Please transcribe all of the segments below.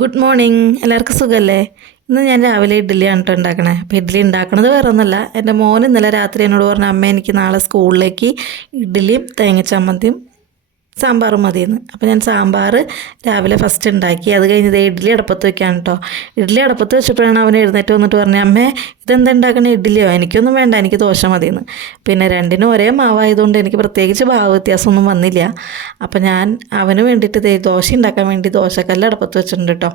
Good morning. എല്ലാവർക്കും സുഖമല്ലേ? ഇന്ന് ഞാൻ രാവിലെ ഇഡ്ഡലിയാണ് കേട്ടോ ഉണ്ടാക്കണേ. അപ്പോൾ ഇഡ്ഡലി ഉണ്ടാക്കണത് വേറെ ഒന്നുമല്ല, എൻ്റെ മോൻ ഇന്നലെ രാത്രി എന്നോട് പറഞ്ഞു, അമ്മ എനിക്ക് നാളെ സ്കൂളിലേക്ക് ഇഡ്ഡലിയും തേങ്ങ ചമ്മന്തിയും സാമ്പാറും മതിയെന്ന്. അപ്പോൾ ഞാൻ സാമ്പാർ രാവിലെ ഫസ്റ്റ് ഉണ്ടാക്കി. അത് കഴിഞ്ഞത് ഇഡ്ഡലി അടപ്പത്ത് വെക്കാൻ കേട്ടോ. ഇഡ്ഡലി അടപ്പത്ത് വെച്ചപ്പോഴാണ് അവൻ എഴുന്നേറ്റ് വന്നിട്ട് പറഞ്ഞത്, അമ്മേ ഇതെന്താ ഉണ്ടാക്കണേ, ഇഡ്ഡലിയോ? എനിക്കൊന്നും വേണ്ട, എനിക്ക് ദോശ മതിയെന്ന്. പിന്നെ രണ്ടിനും ഒരേ മാവായതുകൊണ്ട് എനിക്ക് പ്രത്യേകിച്ച് ഭാവ വ്യത്യാസമൊന്നും വന്നില്ല. അപ്പോൾ ഞാൻ അവന് വേണ്ടിയിട്ട് ദോശ ഉണ്ടാക്കാൻ വേണ്ടി ദോശക്കല്ല് അടപ്പത്ത് വെച്ചിട്ടുണ്ട് കേട്ടോ.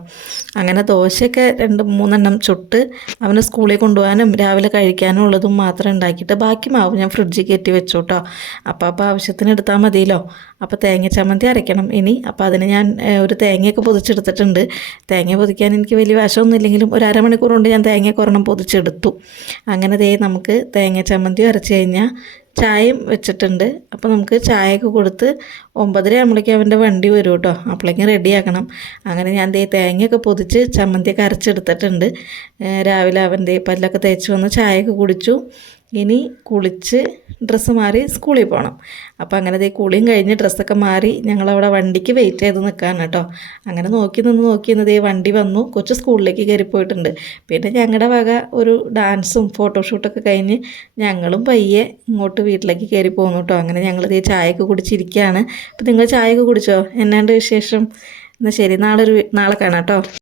അങ്ങനെ ദോശയൊക്കെ 2-3 ചുട്ട് അവന് സ്കൂളിൽ കൊണ്ടുപോകാനും രാവിലെ കഴിക്കാനും ഉള്ളതും മാത്രം ഉണ്ടാക്കിയിട്ട് ബാക്കി മാവ് ഞാൻ ഫ്രിഡ്ജിൽ കയറ്റി വെച്ചു കേട്ടോ. അപ്പോൾ ആവശ്യത്തിന് എടുത്താൽ മതിയല്ലോ. അപ്പോൾ തേങ്ങ ചമ്മന്തി അരയ്ക്കണം ഇനി. അപ്പോൾ അതിന് ഞാൻ ഒരു തേങ്ങയൊക്കെ പൊതിച്ചെടുത്തിട്ടുണ്ട്. തേങ്ങ പൊതിക്കാൻ എനിക്ക് വലിയ വശമൊന്നും ഇല്ലെങ്കിലും ഒരു അരമണിക്കൂർ കൊണ്ട് ഞാൻ തേങ്ങയൊക്കെ ഒരെണ്ണം പൊതിച്ചെടുത്തു. അങ്ങനെ നമുക്ക് തേങ്ങ ചമ്മന്തി അരച്ച് കഴിഞ്ഞാൽ ചായയും വെച്ചിട്ടുണ്ട്. അപ്പോൾ നമുക്ക് ചായയൊക്കെ കൊടുത്ത് 9:30 ആകുമ്പോഴേക്കും അവൻ്റെ വണ്ടി വരും കേട്ടോ. അപ്പോഴേക്കും റെഡിയാക്കണം. അങ്ങനെ ഞാൻ തേങ്ങയൊക്കെ പൊതിച്ച് ചമ്മന്തിയൊക്കെ അരച്ചെടുത്തിട്ടുണ്ട്. രാവിലെ അവൻ്റെ പല്ലൊക്കെ തേച്ച് വന്ന് ചായയൊക്കെ കുടിച്ചു. ഇനി കുളിച്ച് ഡ്രസ്സ് മാറി സ്കൂളിൽ പോകണം. അപ്പോൾ അങ്ങനെ കുളിയും കഴിഞ്ഞ് ഡ്രസ്സൊക്കെ മാറി ഞങ്ങളവിടെ വണ്ടിക്ക് വെയിറ്റ് ചെയ്ത് നിൽക്കുകയാണ് കേട്ടോ. അങ്ങനെ നോക്കി നിന്ന് വണ്ടി വന്നു. കൊച്ചു സ്കൂളിലേക്ക് കയറിപ്പോയിട്ടുണ്ട്. പിന്നെ ഞങ്ങളുടെ വക ഒരു ഡാൻസും ഫോട്ടോഷൂട്ടൊക്കെ കഴിഞ്ഞ് ഞങ്ങളും പയ്യെ ഇങ്ങോട്ട് വീട്ടിലേക്ക് കയറി പോകുന്നു കേട്ടോ. അങ്ങനെ ഞങ്ങൾ ചായയൊക്കെ കുടിച്ചിരിക്കുകയാണ്. അപ്പോൾ നിങ്ങൾ ചായയൊക്കെ കുടിച്ചോ? എന്നാണ്ട് വിശേഷം? എന്നാൽ ശരി, നാളെ കാണാം കേട്ടോ.